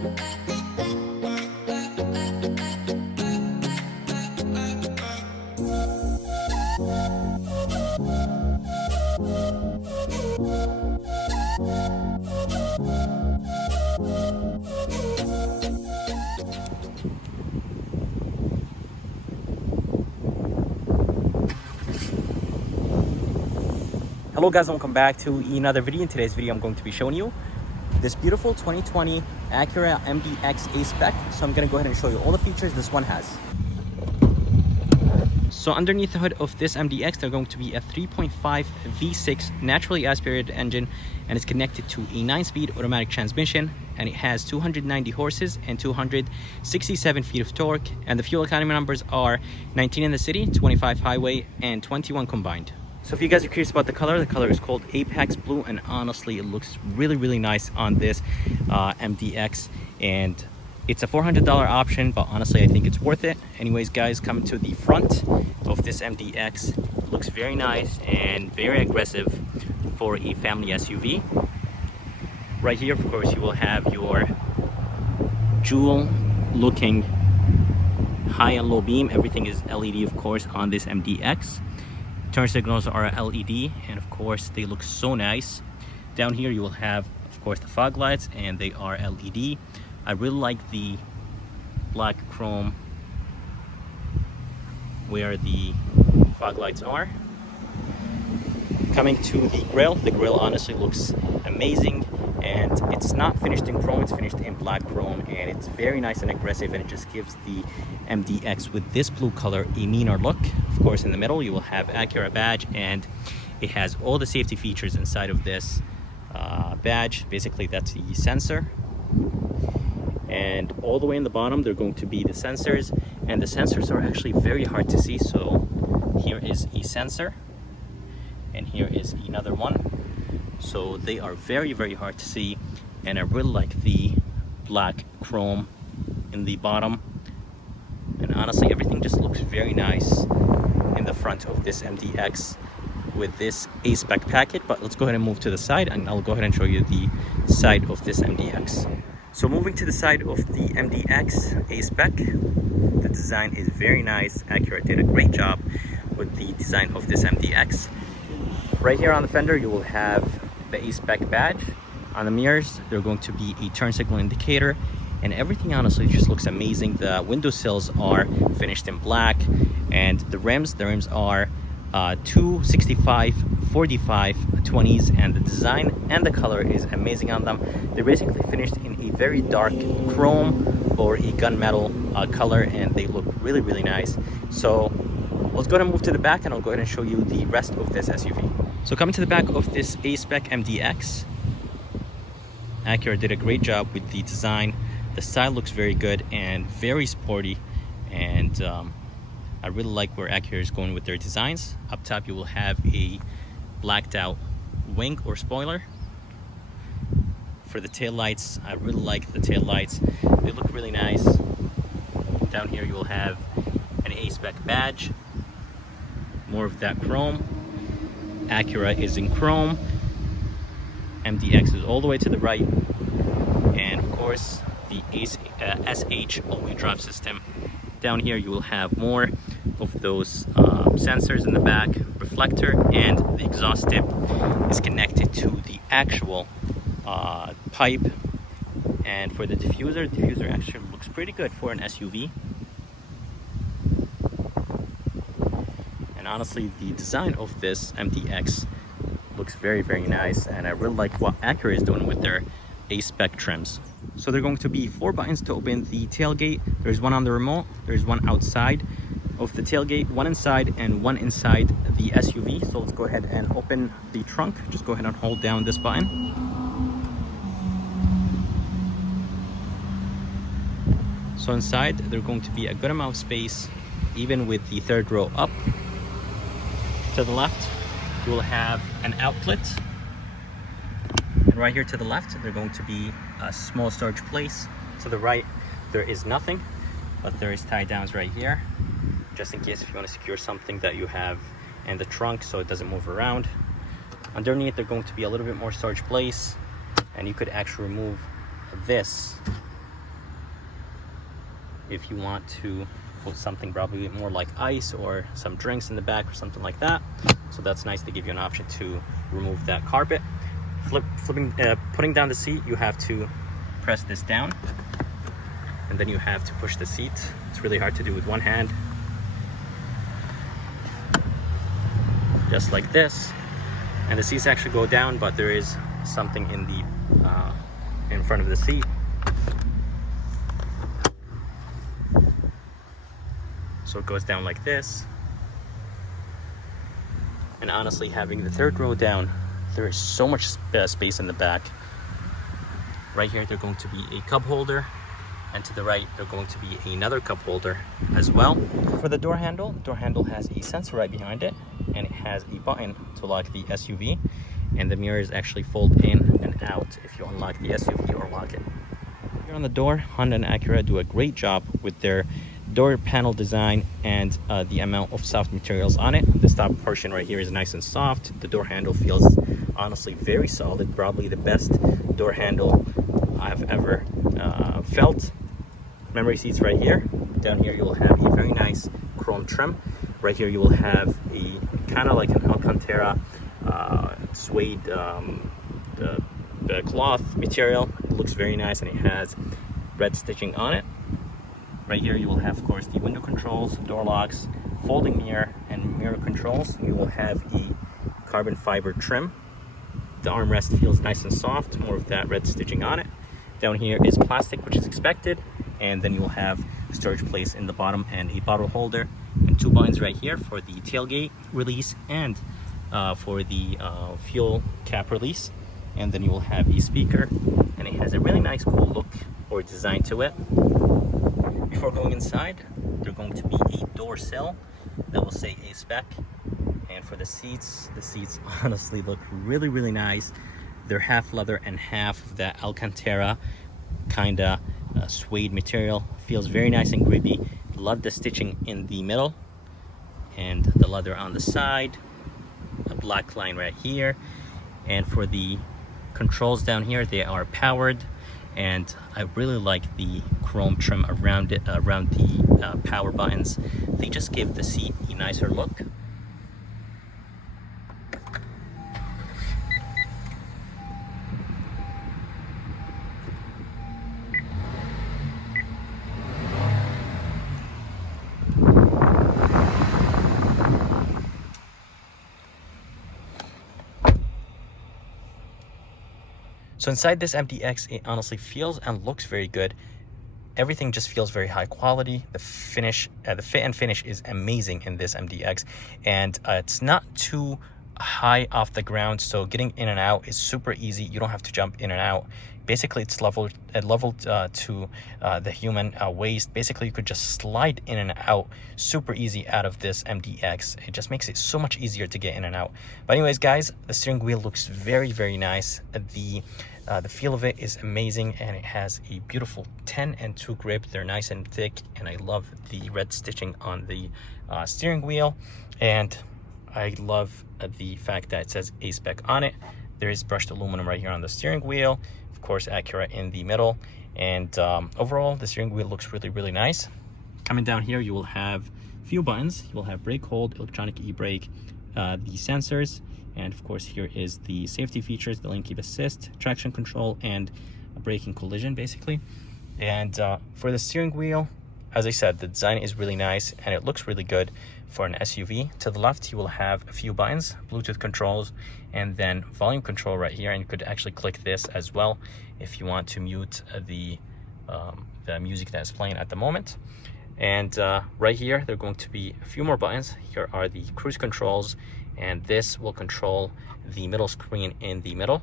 Hello guys, welcome back to another video. In today's video I'm going to be showing you this beautiful 2020 Acura MDX A-spec. So I'm going to go ahead and show you all the features this one has. So underneath the hood of this MDX, they're going to be a 3.5 V6 naturally aspirated engine, and it's connected to a 9-speed automatic transmission, and it has 290 horses and 267 feet of torque, and the fuel economy numbers are 19 in the city, 25 highway, and 21 combined. So if you guys are curious about the color is called Apex Blue, and honestly it looks really nice on this MDX, and it's a $400 option, but honestly I think it's worth it. Anyways guys, coming to the front of this MDX, it looks very nice and very aggressive for a family SUV. Right here of course you will have your jewel looking high and low beam. Everything is LED of course on this MDX. Turn signals are LED, and of course they look so nice. Down here you will have of course the fog lights, and they are LED. I really like the black chrome where the fog lights are. Coming to the grill honestly looks amazing, and it's not finished in chrome, it's finished in black chrome, and it's very nice and aggressive, and it just gives the MDX with this blue color a meaner look. Of course in the middle you will have Acura badge, and it has all the safety features inside of this badge. Basically that's the sensor, and all the way in the bottom they're going to be the sensors, and the sensors are actually very hard to see. So here is a sensor, and here is another one, so they are very hard to see, and I really like the black chrome in the bottom, and honestly everything just looks very nice in the front of this MDX with this A-spec packet. But let's go ahead and move to the side, and I'll go ahead and show you the side of this MDX. So moving to the side of the MDX A-spec, the design is very nice. Acura did a great job with the design of this MDX. Right here on the fender you will have the A-spec badge. On the mirrors they're going to be a turn signal indicator, and everything honestly just looks amazing. The window sills are finished in black, and the rims are 265 45 20s, and the design and the color is amazing on them. They're basically finished in a very dark chrome or a gunmetal color, and they look really nice. So let's go ahead and move to the back, and I'll go ahead and show you the rest of this SUV. So coming to the back of this A-spec MDX, Acura did a great job with the design. The style looks very good and very sporty, and I really like where Acura is going with their designs. Up top you will have a blacked out wing or spoiler. For the tail lights, I really like the tail lights. They look really nice. Down here you will have an A-spec badge, more of that chrome. Acura is in chrome. MDX is all the way to the right, and of course the SH all-wheel drive system. Down here you will have more of those sensors in the back, reflector, and the exhaust tip is connected to the actual pipe. And for the diffuser actually looks pretty good for an SUV. And honestly the design of this MDX looks very nice, and I really like what Acura is doing with their A-spec trims. So there are going to be 4 buttons to open the tailgate. There's one on the remote, there's one outside of the tailgate, one inside, and one inside the SUV. So let's go ahead and open the trunk. Just go ahead and hold down this button. So inside there's going to be a good amount of space, even with the third row up. To the left you will have an outlet, and right here to the left there's going to be a small storage place. To the right there is nothing, but there is tie downs right here, just in case if you want to secure something that you have in the trunk so it doesn't move around. Underneath there's going to be a little bit more storage place, and you could actually remove this if you want to put something probably more like ice or some drinks in the back or something like that. So that's nice. They give you an option to remove that carpet. Putting down the seat, you have to press this down, and then you have to push the seat. It's really hard to do with one hand. Just like this. And the seats actually go down, but there is something in the in front of the seat. So it goes down like this. And honestly, having the third row down, there is so much space in the back. Right here, there's going to be a cup holder, and to the right, there's going to be another cup holder as well. For the door handle has a sensor right behind it, and it has a button to lock the SUV, and the mirrors actually fold in and out if you unlock the SUV or lock it. Here on the door, Honda and Acura do a great job with their door panel design and the amount of soft materials on it. The top portion right here is nice and soft. The door handle feels honestly very solid, probably the best door handle I've ever felt. Memory seats right here. Down here you will have a very nice chrome trim. Right here you will have a kind of like an Alcantara suede the cloth material. It looks very nice, and it has red stitching on it. Right here you will have, of course, the window controls, door locks, folding mirror, and mirror controls. You will have a carbon fiber trim. The armrest feels nice and soft, more of that red stitching on it. Down here is plastic, which is expected, and then you will have storage place in the bottom and a bottle holder, and 2 buttons right here for the tailgate release and for the fuel cap release. And then you will have a speaker, and it has a really nice cool look or design to it. Before going inside, there's going to be a door sill that will say a-spec. And for the seats honestly look really, really nice. They're half leather and half of that Alcantara kinda suede material. Feels very nice and grippy. Love the stitching in the middle and the leather on the side. A black line right here. And for the controls down here, they are powered, and I really like the chrome trim around it, around the power buttons. They just give the seat a nicer look. So inside this MDX, it honestly feels and looks very good. Everything just feels very high quality. The finish, the fit and finish is amazing in this MDX, and it's not too high off the ground, so getting in and out is super easy. You don't have to jump in and out. Basically, it's leveled to the human waist. Basically, you could just slide in and out super easy out of this MDX. It just makes it so much easier to get in and out. But anyways, guys, the steering wheel looks very, very nice. The feel of it is amazing, and it has a beautiful 10 and 2 grip. They're nice and thick, and I love the red stitching on the steering wheel, and I love the fact that it says a-spec on it. There is brushed aluminum right here on the steering wheel, of course Acura in the middle, and overall the steering wheel looks really, really nice. Coming down here, you will have a few buttons. You will have brake hold, electronic e-brake, the sensors, and of course here is the safety features, the lane keep assist, traction control, and a braking collision basically. And for the steering wheel, as I said, the design is really nice and it looks really good for an SUV. To the left, you will have a few buttons, Bluetooth controls, and then volume control right here. And you could actually click this as well if you want to mute the music that's playing at the moment. And right here, there are going to be a few more buttons. Here are the cruise controls, and this will control the middle screen in the middle,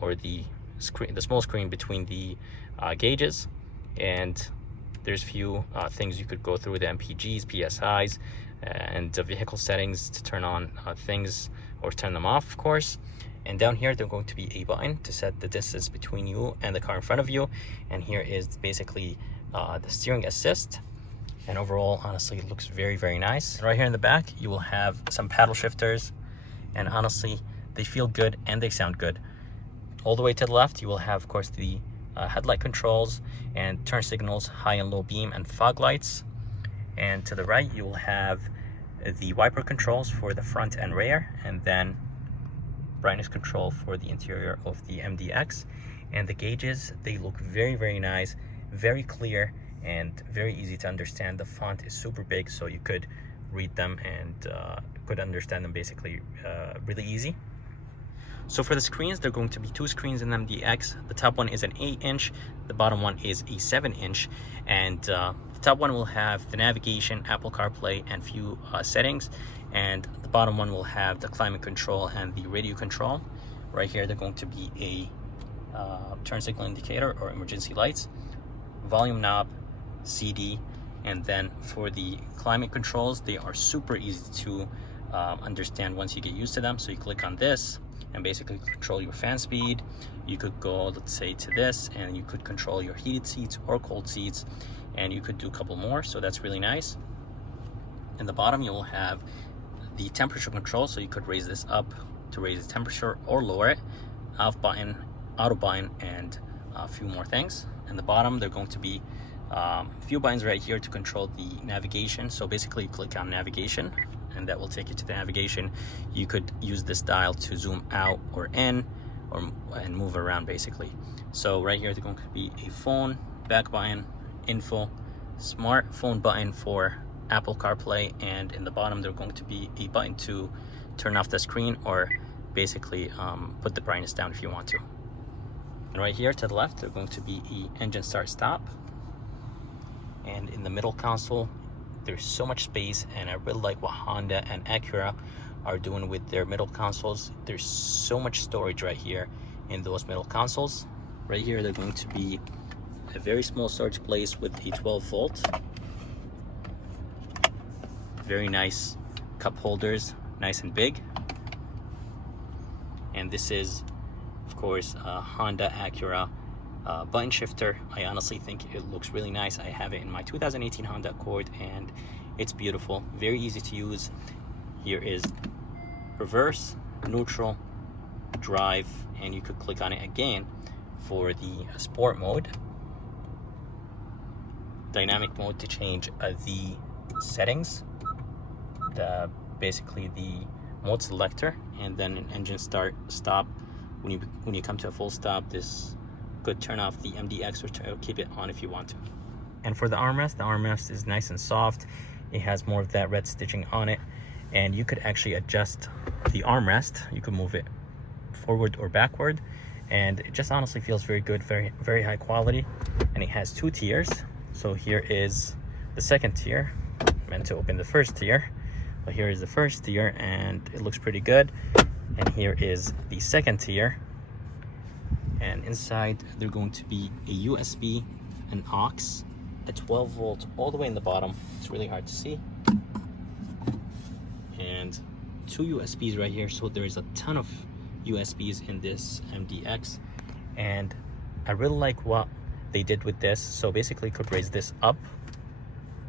or the small screen between the gauges. And there's a few things you could go through, the MPGs, PSIs, and the vehicle settings to turn on things or turn them off, of course. And down here, there's going to be a button to set the distance between you and the car in front of you. And here is basically the steering assist. And overall, honestly, it looks very, very nice. And right here in the back, you will have some paddle shifters. And honestly, they feel good and they sound good. All the way to the left, you will have, of course, the headlight controls and turn signals, high and low beam, and fog lights. And to the right you will have the wiper controls for the front and rear, and then brightness control for the interior of the MDX. And the gauges, they look very nice, very clear, and very easy to understand. The font is super big, so you could read them and could understand them basically really easy. So for the screens, there are going to be two screens in MDX. The top one is an 8-inch, the bottom one is a 7-inch, and the top one will have the navigation, Apple CarPlay, and few settings, and the bottom one will have the climate control and the radio control. Right here, they're going to be a turn signal indicator or emergency lights, volume knob, CD, and then for the climate controls, they are super easy to understand once you get used to them. So you click on this and basically control your fan speed. You could go, let's say, to this, and you could control your heated seats or cold seats, and you could do a couple more, so that's really nice. In the bottom you will have the temperature control, so you could raise this up to raise the temperature or lower it, off button, auto button, and a few more things. In the bottom there are going to be a few buttons right here to control the navigation. So basically you click on navigation and that will take you to the navigation. You could use this dial to zoom out or in and move around basically. So right here there's going to be a phone, back button, info, smartphone button for Apple CarPlay, and in the bottom there's going to be a button to turn off the screen or basically put the brightness down if you want to. And right here to the left there's going to be an engine start stop, and in the middle console there's so much space, and I really like what Honda and Acura are doing with their middle consoles. There's so much storage right here in those middle consoles. Right here they're going to be a very small storage place with a 12-volt. Very nice cup holders, nice and big. And this is, of course, a Honda Acura button shifter. I honestly think it looks really nice. I have it in my 2018 Honda Accord and it's beautiful, very easy to use. Here is reverse, neutral, drive, and you could click on it again for the sport mode, dynamic mode to change the settings, basically the mode selector, and then an engine start stop. When you come to a full stop, this could turn off the MDX or keep it on if you want to. And for the armrest is nice and soft. It has more of that red stitching on it, and you could actually adjust the armrest. You could move it forward or backward, and it just honestly feels very good, very high quality. And it has two tiers. So here is the second tier. I meant to open the first tier, but here is the first tier and it looks pretty good. And here is the second tier, and inside they're going to be a USB, an aux, a 12-volt all the way in the bottom. It's really hard to see, and two USBs right here. So there's a ton of USBs in this MDX, and I really like what they did with this. So basically you could raise this up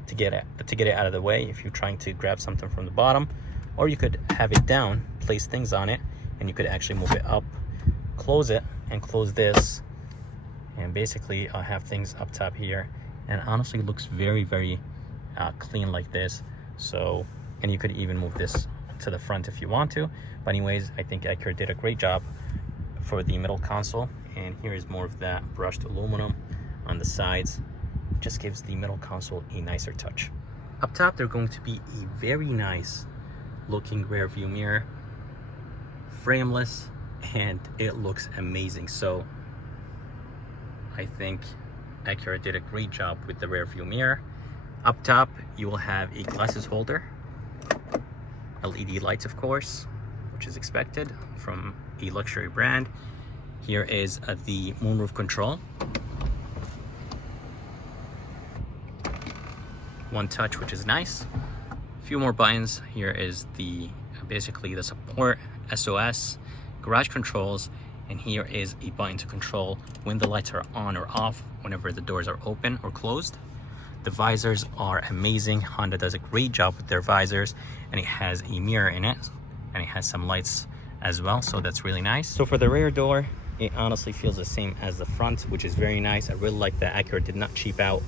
to get it out of the way if you're trying to grab something from the bottom, or you could have it down, place things on it, and you could actually move it up, close it, and close this, and basically I'll have things up top here. And honestly it looks very clean like this. So, and you could even move this to the front if you want to. But anyways, I think Acura did a great job for the middle console. And here is more of that brushed aluminum on the sides. Just gives the middle console a nicer touch. Up top there's going to be a very nice looking rear view mirror, frameless, and it looks amazing. So I think Acura did a great job with the rear view mirror. Up top you will have a glasses holder, LED lights of course, which is expected from a luxury brand. Here is the moonroof control, one touch, which is nice. A few more buttons. Here is the basically the support, SOS, garage controls, and here is a button to control when the lights are on or off, whenever the doors are open or closed. The visors are amazing. Honda does a great job with their visors, and it has a mirror in it, and it has some lights as well, so that's really nice. So for the rear door, It honestly feels the same as the front, which is very nice. I really like that Acura did not cheap out.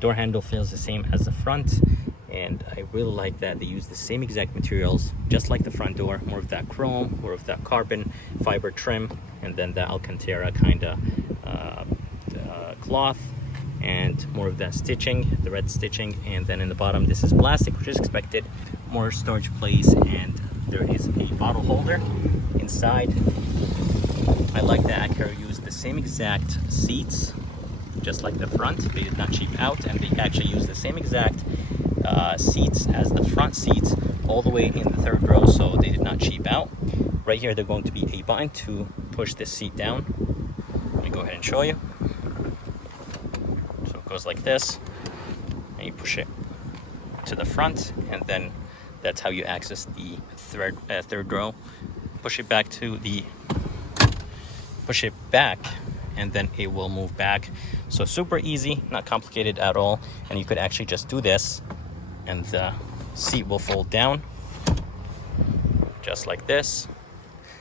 Door handle feels the same as the front, and I really like that they use the same exact materials, just like the front door. More of that chrome, more of that carbon fiber trim, and then the Alcantara kind of cloth, and more of that stitching, the red stitching. And then in the bottom, this is plastic, which is expected. More storage place, and there is a bottle holder inside. I like that Acura used the same exact seats, just like the front. They did not cheap out, and they actually used the same exact seats as the front seats all the way in the third row, so they did not cheap out. Right here, there's going to be a button to push this seat down. Let me go ahead and show you. So it goes like this, and you push it to the front, and then that's how you access the third row. Push it back, and then it will move back. So super easy, not complicated at all. And you could actually just do this, and the seat will fold down just like this.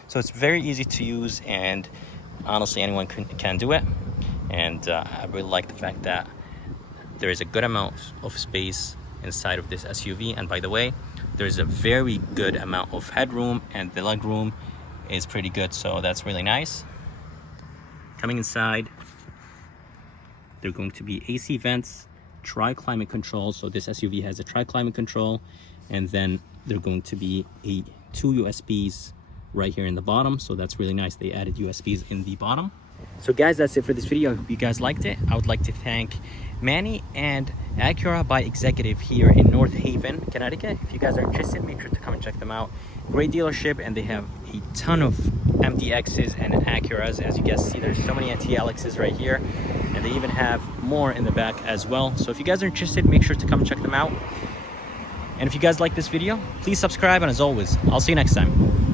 So it's very easy to use, and honestly anyone can do it. And I really like the fact that there is a good amount of space inside of this SUV. And by the way, there's a very good amount of headroom, and the leg room is pretty good, so that's really nice. Coming inside, there are going to be AC vents, tri-climate control. So this SUV has a tri-climate control, and then there are going to be two USBs right here in the bottom. So that's really nice. They added USBs in the bottom. So guys, that's it for this video. I hope you guys liked it. I would like to thank Manny and Acura By Executive here in North Haven, Connecticut. If you guys are interested, make sure to come and check them out. Great dealership, and they have a ton of MDXs and Acuras. As you guys see, there's so many TLXs right here, and they even have more in the back as well. So if you guys are interested, make sure to come and check them out. And if you guys like this video, please subscribe, and as always, I'll see you next time.